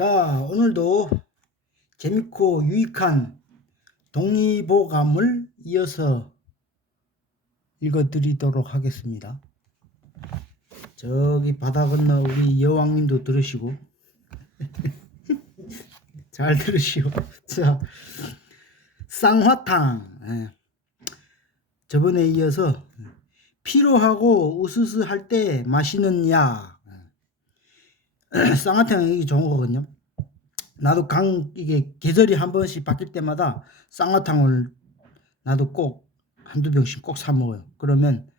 자, 오늘도 재밌고 유익한 동의보감을 이어서 읽어드리도록 하겠습니다. 저기 바다 건너 우리 여왕님도 들으시고 잘 들으시오. 자, 쌍화탕. 저번에 이어서 피로하고 으스스할 때 마시는 약. 쌍화탕이 이게 좋은 거거든요. 나도 이게 계절이 한 번씩 바뀔 때마다 쌍화탕을 나도 꼭 한두 병씩 꼭 사 먹어요. 그러면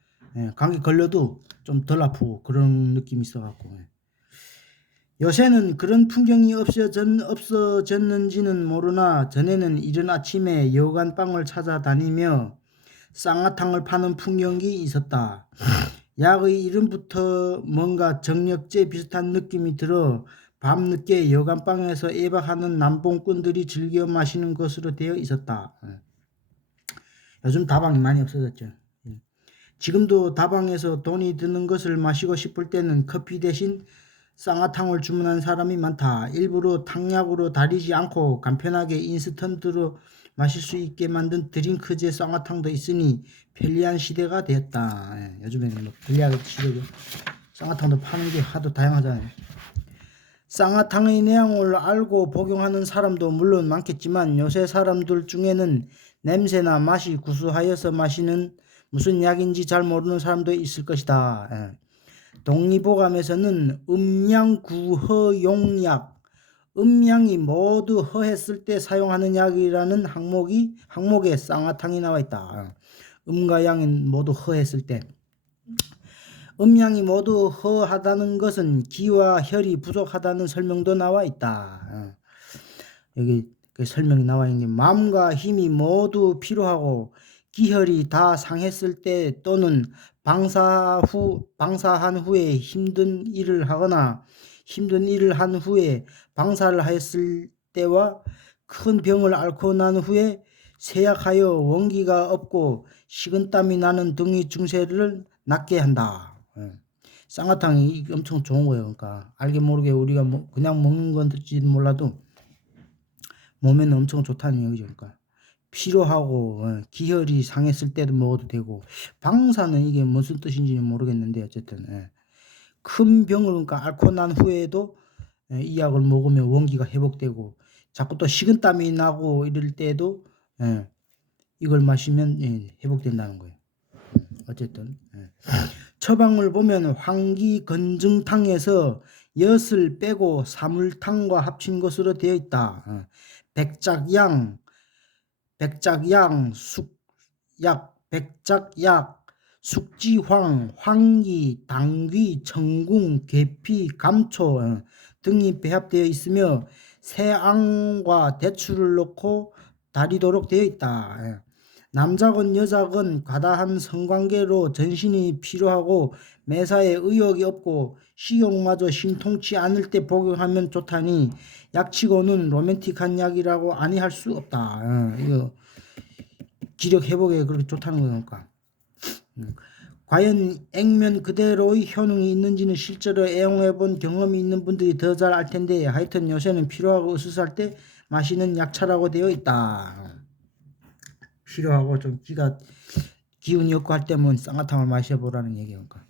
감기 걸려도 좀 덜 아프고 그런 느낌이 있어갖고. 요새는 그런 풍경이 없어졌는지는 모르나 전에는 이른 아침에 여간빵을 찾아다니며 쌍화탕을 파는 풍경이 있었다. 약의 이름부터 뭔가 정력제 비슷한 느낌이 들어 밤늦게 여간빵에서 예박하는 남봉꾼들이 즐겨 마시는 것으로 되어 있었다. 요즘 다방이 많이 없어졌죠. 지금도 다방에서 돈이 드는 것을 마시고 싶을 때는 커피 대신 쌍화탕을 주문한 사람이 많다. 일부러 탕약으로 다리지 않고 간편하게 인스턴트로 마실 수 있게 만든 드링크제 쌍화탕도 있으니 편리한 시대가 되었다. 요즘에는 뭐 편리한 시대고 쌍화탕도 파는 게 하도 다양하잖아요. 쌍화탕의 내용을 알고 복용하는 사람도 물론 많겠지만 요새 사람들 중에는 냄새나 맛이 구수하여서 마시는 무슨 약인지 잘 모르는 사람도 있을 것이다. 동의보감에서는 음양구허용약, 음양이 모두 허했을 때 사용하는 약이라는 항목에 쌍화탕이 나와 있다. 음과 양이 모두 허했을 때. 음양이 모두 허하다는 것은 기와 혈이 부족하다는 설명도 나와 있다. 여기 그 설명이 나와 있는 게 마음과 힘이 모두 필요하고 기혈이 다 상했을 때 또는 방사한 후에 힘든 일을 한 후에 방사를 하였을 때와 큰 병을 앓고 난 후에 쇠약하여 원기가 없고 식은땀이 나는 등의 증세를 낫게 한다. 쌍화탕이 엄청 좋은 거예요. 그러니까 알게 모르게 우리가 그냥 먹는 건지 몰라도 몸에는 엄청 좋다는 얘기죠. 그러니까 피로하고 기혈이 상했을 때도 먹어도 되고 방사는 이게 무슨 뜻인지는 모르겠는데 어쨌든 큰 병을 그러니까 앓고 난 후에도 이 약을 먹으면 원기가 회복되고 자꾸 또 식은땀이 나고 이럴 때도 이걸 마시면 회복된다는 거예요. 어쨌든 처방을 보면 황기건증탕에서 엿을 빼고 사물탕과 합친 것으로 되어 있다. 백작양, 숙지황, 황기, 당귀, 청궁, 계피, 감초 등이 배합되어 있으며 새앙과 대추를 넣고 다리도록 되어 있다. 남자건 여자건 과다한 성관계로 전신이 피로하고 매사에 의욕이 없고 식욕마저 심통치 않을 때 복용하면 좋다니 약치고는 로맨틱한 약이라고 아니할 수 없다. 이거 기력 회복에 그렇게 좋다는 거니까. 과연 액면 그대로의 효능이 있는지는 실제로 애용해본 경험이 있는 분들이 더 잘 알 텐데 하여튼 요새는 피로하고 으스스할 때 마시는 약차라고 되어 있다. 피로하고 좀 기운이 없고 할 때면 쌍화탕을 마셔보라는 얘기예요. 그러니까.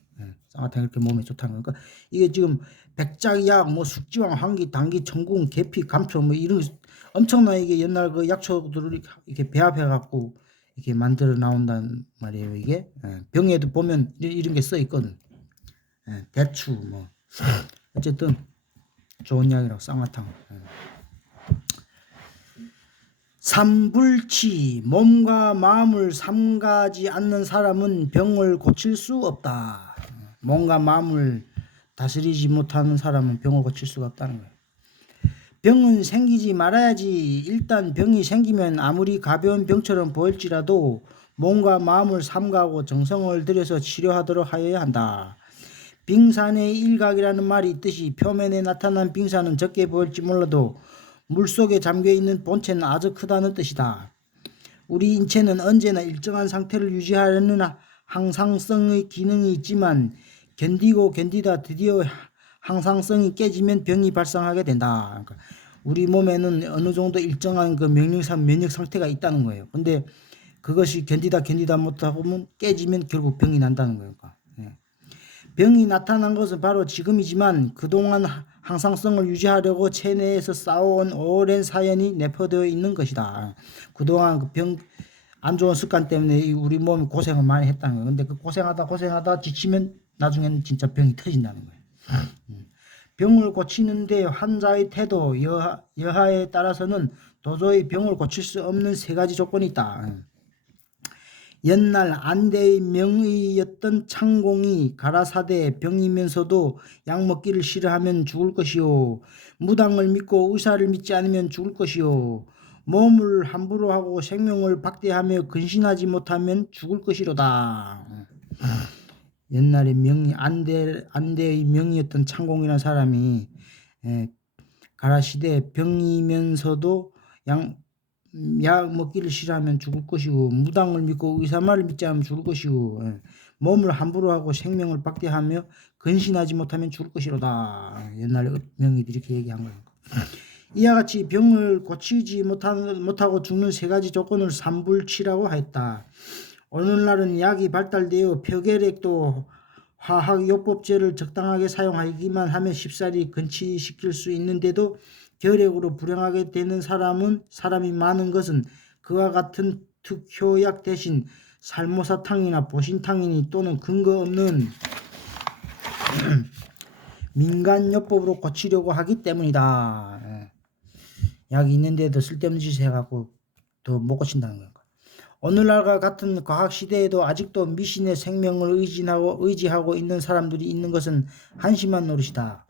쌍화탕이 이렇게 몸에 좋다는 거니까 이게 지금 백작약, 뭐 숙지황, 황기, 당기, 청궁, 계피, 감초 뭐 이런 엄청나 이게 옛날 그 약초들을 이렇게 배합해 갖고 이렇게 만들어 나온단 말이에요. 이게 병에도 보면 이런 게 써 있거든. 대추 뭐 어쨌든 좋은 약이라고 쌍화탕. 삼불치, 몸과 마음을 삼가지 않는 사람은 병을 고칠 수 없다. 몸과 마음을 다스리지 못하는 사람은 병을 고칠 수가 없다는 거예요. 병은 생기지 말아야지. 일단 병이 생기면 아무리 가벼운 병처럼 보일지라도 몸과 마음을 삼가고 정성을 들여서 치료하도록 하여야 한다. 빙산의 일각이라는 말이 있듯이 표면에 나타난 빙산은 적게 보일지 몰라도 물속에 잠겨있는 본체는 아주 크다는 뜻이다. 우리 인체는 언제나 일정한 상태를 유지하려는 항상성의 기능이 있지만 견디고 견디다 드디어 항상성이 깨지면 병이 발생하게 된다. 그러니까 우리 몸에는 어느 정도 일정한 그 면역 상태가 있다는 거예요. 근데 그것이 견디다 못하면 깨지면 결국 병이 난다는 거예요. 그러니까. 병이 나타난 것은 바로 지금이지만 그동안 항상성을 유지하려고 체내에서 쌓아온 오랜 사연이 내포되어 있는 것이다. 그동안 그 안 좋은 습관 때문에 우리 몸이 고생을 많이 했다는 거예요. 근데 그 고생하다 지치면 나중에는 진짜 병이 터진다는 거예요. 병을 고치는데 환자의 태도, 여하에 따라서는 도저히 병을 고칠 수 없는 세 가지 조건이 있다. 옛날 안대의 명의였던 창공이 가라사대 병이면서도 약 먹기를 싫어하면 죽을 것이요. 무당을 믿고 의사를 믿지 않으면 죽을 것이요. 몸을 함부로 하고 생명을 박대하며 근신하지 못하면 죽을 것이로다. 옛날에 안대의 명의였던 창공이라는 사람이 가라시대 병이면서도 약 먹기를 싫어하면 죽을 것이고 무당을 믿고 의사 말을 믿지 않으면 죽을 것이고 몸을 함부로 하고 생명을 박대하며 근신하지 못하면 죽을 것이로다. 옛날 명의들이 이렇게 얘기한 거예요. 이와 같이 병을 고치지 못하고 죽는 세 가지 조건을 삼불치라고 하였다. 오늘날은 약이 발달되어 표결액도 화학요법제를 적당하게 사용하기만 하면 쉽사리 근치시킬 수 있는데도 결핵으로 불행하게 되는 사람이 많은 것은 그와 같은 특효약 대신 살모사탕이나 보신탕이니 또는 근거 없는 민간요법으로 고치려고 하기 때문이다. 약이 있는데도 쓸데없는 짓을 해갖고 더 못 고친다는 거예요. 오늘날과 같은 과학시대에도 아직도 미신의 생명을 의지하고 있는 사람들이 있는 것은 한심한 노릇이다.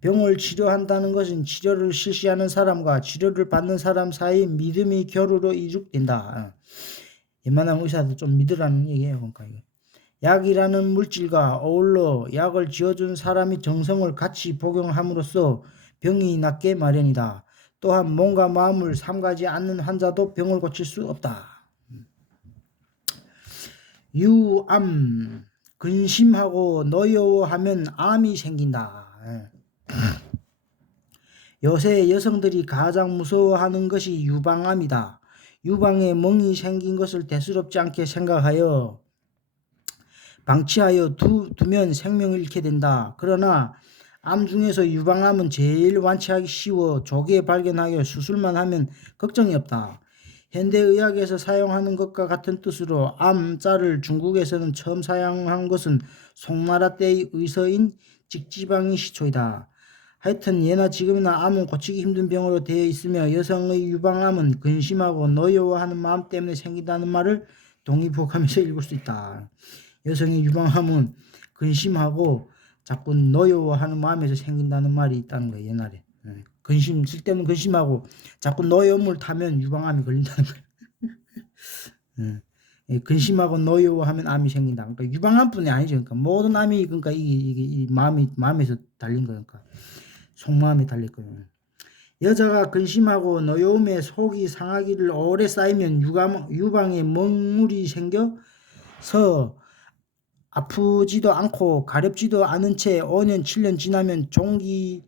병을 치료한다는 것은 치료를 실시하는 사람과 치료를 받는 사람 사이 믿음의 교류로 이룩된다. 웬만한 의사도 좀 믿으라는 얘기예요. 그러니까 약이라는 물질과 어울러 약을 지어준 사람이 정성을 같이 복용함으로써 병이 낫게 마련이다. 또한 몸과 마음을 삼가지 않는 환자도 병을 고칠 수 없다. 유암, 근심하고 노여워하면 암이 생긴다. 요새 여성들이 가장 무서워하는 것이 유방암이다. 유방에 멍이 생긴 것을 대수롭지 않게 생각하여 방치하여 두면 생명을 잃게 된다. 그러나 암 중에서 유방암은 제일 완치하기 쉬워 조기에 발견하여 수술만 하면 걱정이 없다. 현대의학에서 사용하는 것과 같은 뜻으로 암자를 중국에서는 처음 사용한 것은 송나라 때의 의서인 직지방이 시초이다. 하여튼 예나 지금이나 암은 고치기 힘든 병으로 되어 있으며 여성의 유방암은 근심하고 노여워하는 마음 때문에 생긴다는 말을 동의부각하면서 읽을 수 있다. 여성의 유방암은 근심하고 자꾸 노여워하는 마음에서 생긴다는 말이 있다는 거예요. 옛날에. 쓸데없는 근심하고 자꾸 노여움을 타면 유방암이 걸린다는 거예요. 근심하고 노여워하면 암이 생긴다. 그러니까 유방암뿐이 아니죠. 그러니까 모든 암이 그러니까 이 마음에서 달린 거예요. 그러니까 속마음에 달릴 거예요. 여자가 근심하고 노여움에 속이 상하기를 오래 쌓이면 유방에 먹물이 생겨서 아프지도 않고 가렵지도 않은 채 5년 7년 지나면 종기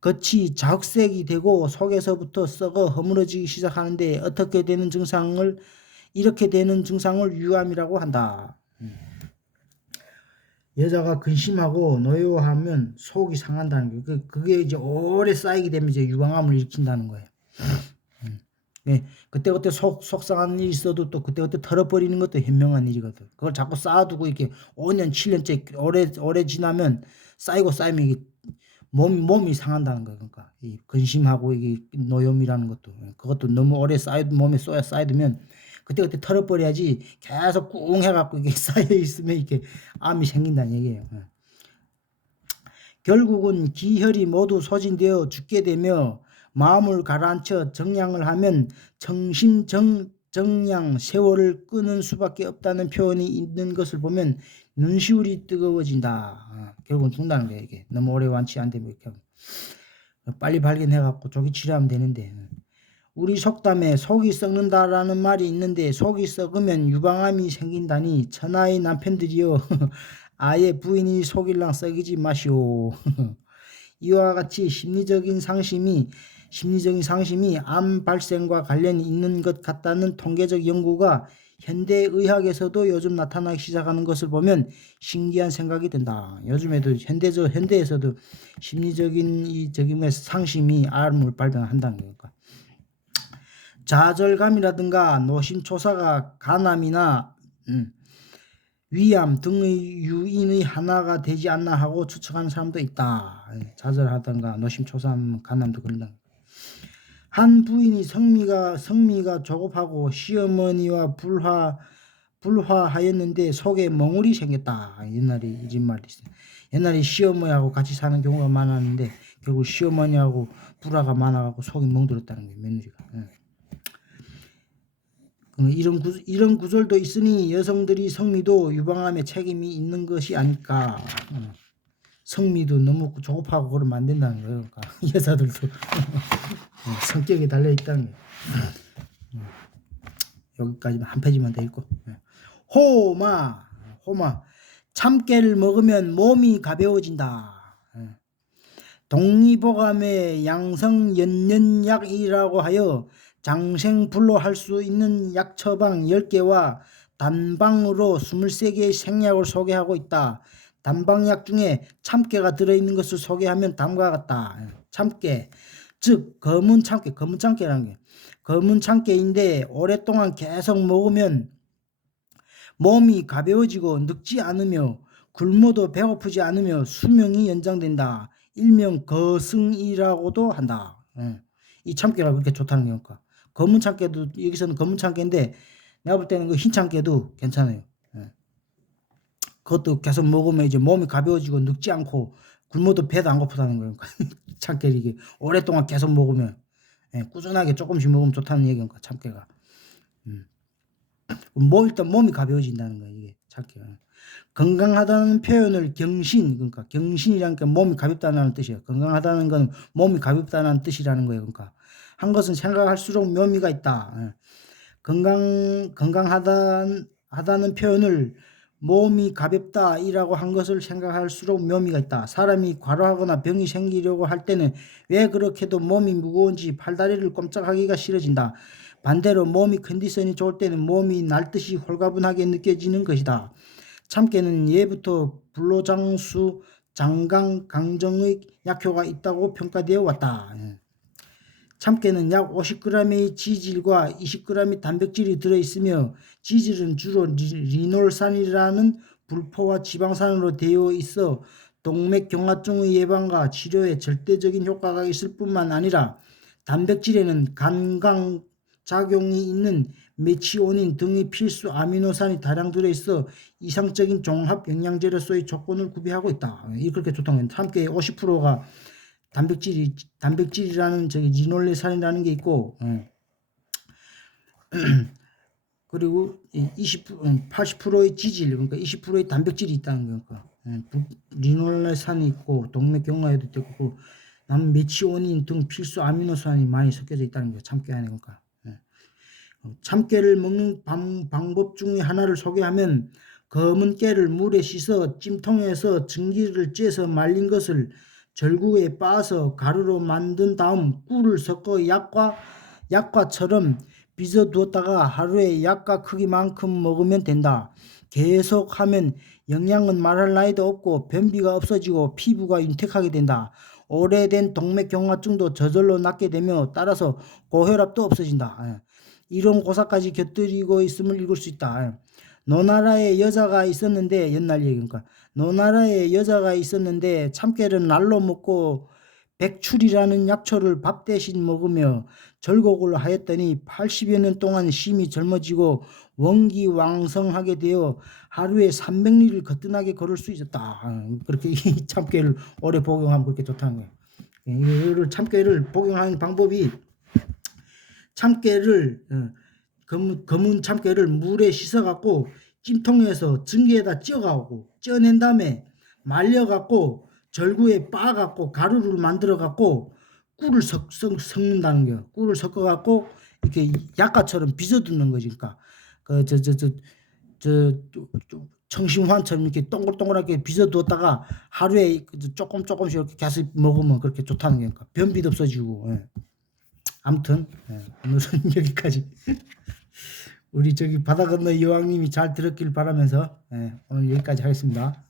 겉이 자흑색이 되고 속에서부터 썩어 허물어지기 시작하는데 이렇게 되는 증상을 유암이라고 한다. 여자가 근심하고 노여워하면 속이 상한다는 거예요. 그게 이제 오래 쌓이게 되면 이제 유방암을 일으킨다는 거예요. 그때그때 속상한 일이 있어도 또 그때그때 털어버리는 것도 현명한 일이거든. 그걸 자꾸 쌓아두고 이렇게 5년 7년째 오래 지나면 쌓이면 이게 몸이 상한다는 거예요. 그러니까 이 근심하고 이게 노염이라는 그것도 너무 오래 몸에 쌓여두면 그때그때 털어버려야지 계속 꿍 해갖고 이게 쌓여있으면 이렇게 암이 생긴다는 얘기예요. 결국은 기혈이 모두 소진되어 죽게 되며 마음을 가라앉혀 정량을 하면 정양 세월을 끄는 수밖에 없다는 표현이 있는 것을 보면 눈시울이 뜨거워진다. 결국은 죽는다는 거예요. 이게 너무 오래 완치 안 되면 이렇게 하면. 빨리 발견해갖고 조기 치료하면 되는데 우리 속담에 속이 썩는다라는 말이 있는데 속이 썩으면 유방암이 생긴다니 천하의 남편들이여 아예 부인이 속일랑 썩이지 마시오. 이와 같이 심리적인 상심이 암 발생과 관련이 있는 것 같다는 통계적 연구가 현대의학에서도 요즘 나타나기 시작하는 것을 보면 신기한 생각이 든다. 요즘에도 현대에서도 심리적인 상심이 암을 발병한다는 거니까. 좌절감이라든가 노심초사가 간암이나 위암 등의 유인의 하나가 되지 않나 하고 추측하는 사람도 있다. 좌절하던가 노심초사하면 간암도 걸린다. 한 부인이 성미가 조급하고 시어머니와 불화하였는데 속에 멍울이 생겼다. 옛날에 이런 말이 있어요. 옛날에 시어머니하고 같이 사는 경우가 많았는데 결국 시어머니하고 불화가 많아가지고 속이 멍들었다는 거예요. 며느리가. 이런 구절도 있으니 여성들이 성미도 유방암에 책임이 있는 것이 아닐까. 성미도 너무 조급하고 그러면 안 된다는 거예요. 그러니까 여자들도 성격이 달려 있다는 거예요. 여기까지만 한 페이지만 더 읽고. 호마 참깨를 먹으면 몸이 가벼워진다. 독립보감의 양성연년약이라고 하여 장생불로 할 수 있는 약 처방 10개와 단방으로 23개의 생약을 소개하고 있다. 단방약 중에 참깨가 들어있는 것을 소개하면 다음과 같다. 참깨, 즉 검은 참깨라는 게 검은 참깨인데 오랫동안 계속 먹으면 몸이 가벼워지고 늙지 않으며 굶어도 배고프지 않으며 수명이 연장된다. 일명 거승이라고도 한다. 이 참깨가 그렇게 좋다는 거니까. 검은 참깨도 여기서는 검은 참깨인데 내가 볼 때는 그 흰 참깨도 괜찮아요. 그것도 계속 먹으면 이제 몸이 가벼워지고 늙지 않고 굶어도 배도 안 고프다는 거예요. 참깨를 이게 오랫동안 계속 먹으면 꾸준하게 조금씩 먹으면 좋다는 얘기니까 참깨가. 일단 몸이 가벼워진다는 거예요. 이게 참깨가. 건강하다는 표현을 그러니까 경신이라는 게 몸이 가볍다는 뜻이에요. 건강하다는 건 몸이 가볍다는 뜻이라는 거예요. 그러니까 한 것은 생각할수록 묘미가 있다. 건강하다는 표현을 몸이 가볍다이라고 한 것을 생각할수록 묘미가 있다. 사람이 과로하거나 병이 생기려고 할 때는 왜 그렇게도 몸이 무거운지 팔다리를 꼼짝하기가 싫어진다. 반대로 몸이 컨디션이 좋을 때는 몸이 날듯이 홀가분하게 느껴지는 것이다. 참깨는 예부터 불로장수, 장강, 강정의 약효가 있다고 평가되어 왔다. 참깨는 약 50g의 지질과 20g의 단백질이 들어있으며 지질은 주로 리놀산이라는 불포화 지방산으로 되어 있어 동맥경화증의 예방과 치료에 절대적인 효과가 있을 뿐만 아니라 단백질에는 간강작용이 있는 메치오닌 등의 필수 아미노산이 다량 들어있어 이상적인 종합 영양제로서의 조건을 구비하고 있다. 이렇게 좋다는 거예요. 참깨의 50%가 단백질이라는 리놀레산이라는 게 있고, 그리고 80%의 지질, 그러니까 20%의 단백질이 있다는 거니까. 리놀레산이 있고 동맥경화에도 있고 메치오닌 등 필수 아미노산이 많이 섞여져 있다는 거예요. 참깨 안에. 그러니까 참깨를 먹는 방법 중에 하나를 소개하면 검은 깨를 물에 씻어 찜통에서 증기를 쬐서 말린 것을 절구에 빻아서 가루로 만든 다음 꿀을 섞어 약과처럼 빚어 두었다가 하루에 약과 크기만큼 먹으면 된다. 계속하면 영양은 말할 나위도 없고 변비가 없어지고 피부가 윤택하게 된다. 오래된 동맥경화증도 저절로 낫게 되며 따라서 고혈압도 없어진다. 이런 고사까지 곁들이고 있음을 읽을 수 있다. 노나라에 여자가 있었는데, 옛날 얘기니까 노나라에 여자가 있었는데 참깨를 날로 먹고 백출이라는 약초를 밥 대신 먹으며 절곡을 하였더니 80여 년 동안 심히 젊어지고 원기왕성하게 되어 하루에 300리를 거뜬하게 걸을 수 있었다. 그렇게 이 참깨를 오래 복용하면 그렇게 좋다는 거예요. 이거를 참깨를 복용하는 방법이 참깨를 검은 참깨를 물에 씻어갖고 찜통에서 증기에다 쪄낸 다음에 말려갖고 절구에 빻아갖고 가루를 만들어갖고 꿀을 섞는다는 거예요. 꿀을 섞어갖고 이렇게 약과처럼 빚어두는 거지. 그러니까 청심환처럼 이렇게 동글동글하게 빚어두었다가 하루에 조금씩 이렇게 계속 먹으면 그렇게 좋다는 거니까 변비도 없어지고. 예. 아무튼 오늘은 여기까지. 우리 저기 바다 건너 여왕님이 잘 들었길 바라면서 오늘 여기까지 하겠습니다.